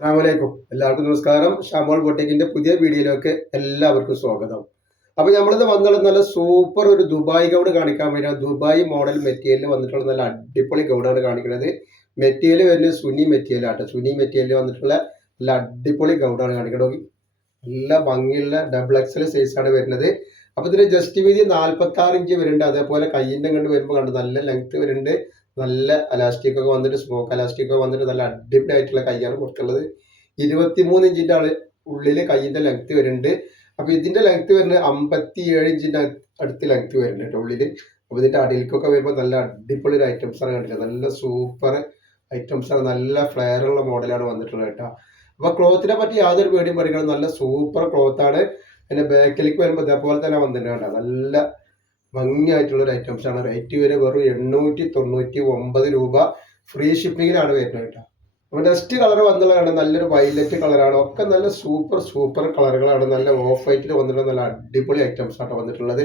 അസ്സലാമലൈക്കും. എല്ലാവർക്കും നമസ്കാരം. ഷാമോൾ ബൊട്ടിക്കിന്റെ പുതിയ വീഡിയോയിലേക്ക് എല്ലാവർക്കും സ്വാഗതം. അപ്പൊ നമ്മളിത് വന്നുള്ള നല്ല സൂപ്പർ ഒരു ദുബായ് ഗൗൺ കാണിക്കാൻ വേണ്ടിയാണ്. ദുബായ് മോഡൽ മെറ്റീരിയൽ വന്നിട്ടുള്ള നല്ല അടിപൊളി ഗൗണാണ് കാണിക്കുന്നത്. മെറ്റീരിയൽ വരുന്നത് സുനി മെറ്റീരിയൽ ആട്ടോ. സുനി മെറ്റീരിയൽ വന്നിട്ടുള്ള നല്ല അടിപൊളി ഗൗണാണ് കാണിക്കുന്നത്. നല്ല ഭംഗിയുള്ള ഡബിൾ എക്സൽ സൈസ് ആണ് വരുന്നത്. അപ്പൊ ഇതിന് ജസ്റ്റ് വീതി 46 ഇഞ്ച് വരുന്നുണ്ട്. അതേപോലെ കയ്യിന്റെ കണ്ട് വരുമ്പോൾ കണ്ട് നല്ല ലെങ്ത് വരുന്നുണ്ട്. നല്ല അലാസ്റ്റിക് ഒക്കെ വന്നിട്ട് സ്മോക്ക് അലാസ്റ്റിക് ഒക്കെ വന്നിട്ട് നല്ല അടിപൊളി ആയിട്ടുള്ള കൈയാണ് കൊടുത്തുള്ളത്. 23 ഇഞ്ചിന്റെ ഉള്ളില് കൈയിന്റെ ലെങ്ത് വരുന്നുണ്ട്. അപ്പൊ ഇതിന്റെ ലെങ്ത് വരുന്നത് 57 ഇഞ്ചിന്റെ അടുത്ത് ലെങ്ത് വരുന്നുണ്ട് കേട്ടോ ഉള്ളില്. അപ്പൊ ഇതിന്റെ അടിയിലേക്കൊക്കെ വരുമ്പോൾ നല്ല അടിപൊളി ഒരു ഐറ്റംസ് ആണ് കണ്ടില്ല. നല്ല സൂപ്പർ ഐറ്റംസ് ആണ്. നല്ല ഫ്ലെയർ ഉള്ള മോഡലാണ് വന്നിട്ടുള്ളത് കേട്ടോ. അപ്പൊ ക്ലോത്തിനെ പറ്റി യാതൊരു പേടിയും പഠിക്കണം. നല്ല സൂപ്പർ ക്ലോത്ത് ആണ്. പിന്നെ ബാക്കിലേക്ക് വരുമ്പോൾ ഇതേപോലെ തന്നെ വന്നിട്ടുണ്ട് കേട്ടോ. നല്ല ഭംഗിയായിട്ടുള്ള ഒരു ഐറ്റംസ് ആണ്. റേറ്റ് വരെ വെറും 899 രൂപ. ഫ്രീ ഷിപ്പിങ്ങിലാണ് വരുന്നത് കേട്ടോ. അപ്പൊ നെക്സ്റ്റ് കളർ വന്നുള്ളതാണ് നല്ലൊരു വൈലറ്റ് കളറാണ്. ഒക്കെ നല്ല സൂപ്പർ കളറുകളാണ്. നല്ല ഓഫ് വൈറ്റിൽ വന്നിട്ടുള്ള നല്ല അടിപൊളി ഐറ്റംസ് ആണ് വന്നിട്ടുള്ളത്.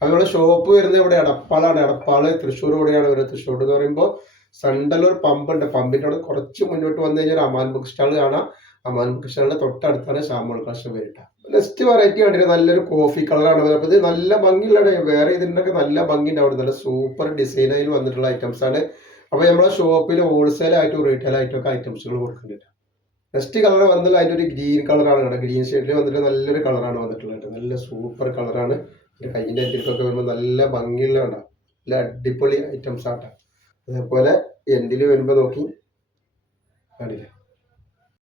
അപ്പൊ നമ്മുടെ ഷോപ്പ് വരുന്നത് ഇവിടെ എടപ്പാളാണ്. എടപ്പാള് തൃശ്ശൂർ കൂടെയാണ് വരുന്നത്. തൃശ്ശൂർ എന്ന് പറയുമ്പോൾ സെൻട്രൽ പമ്പ് ഉണ്ട്. പമ്പിന്റെ അവിടെ കുറച്ച് മുന്നോട്ട് വന്നു കഴിഞ്ഞാൽ അമാൻ ബുക്ക് സ്റ്റാൾ കാണാം. അമാൻ ബുക്ക് സ്റ്റാളിന്റെ തൊട്ടടുത്താണ് ഷാമോൾ കളക്ഷൻ വരിക. നെക്സ്റ്റ് വെറൈറ്റി കണ്ടിട്ട് നല്ലൊരു കോഫി കളറാണ്. അപ്പൊ ഇത് നല്ല ഭംഗിയുള്ള വേറെ ഇതിൻ്റെയൊക്കെ നല്ല ഭംഗി ഉണ്ടാവും. നല്ല സൂപ്പർ ഡിസൈനിൽ വന്നിട്ടുള്ള ഐറ്റംസ് ആണ്. അപ്പൊ നമ്മളെ ഷോപ്പിൽ ഹോൾസെയിൽ ആയിട്ടും റീറ്റെയിൽ ആയിട്ടും ഒക്കെ ഐറ്റംസുകൾ കൊടുക്കുന്നുണ്ട്. നെക്സ്റ്റ് കളർ വന്നാൽ അതിൻ്റെ ഒരു ഗ്രീൻ കളറാണ് കേട്ടോ. ഗ്രീൻ ഷെയ്ഡിൽ വന്നിട്ട് നല്ലൊരു കളറാണ് വന്നിട്ടുള്ളത്. നല്ല സൂപ്പർ കളറാണ്. കയ്യിൻ്റെ എന്തിലൊക്കെ വരുമ്പോൾ നല്ല ഭംഗിയുള്ള ഉണ്ടാവും. നല്ല അടിപൊളി ഐറ്റംസ് ആട്ടോ. അതേപോലെ എൻഡിൽ വരുമ്പോൾ നോക്കി കണ്ടില്ലേ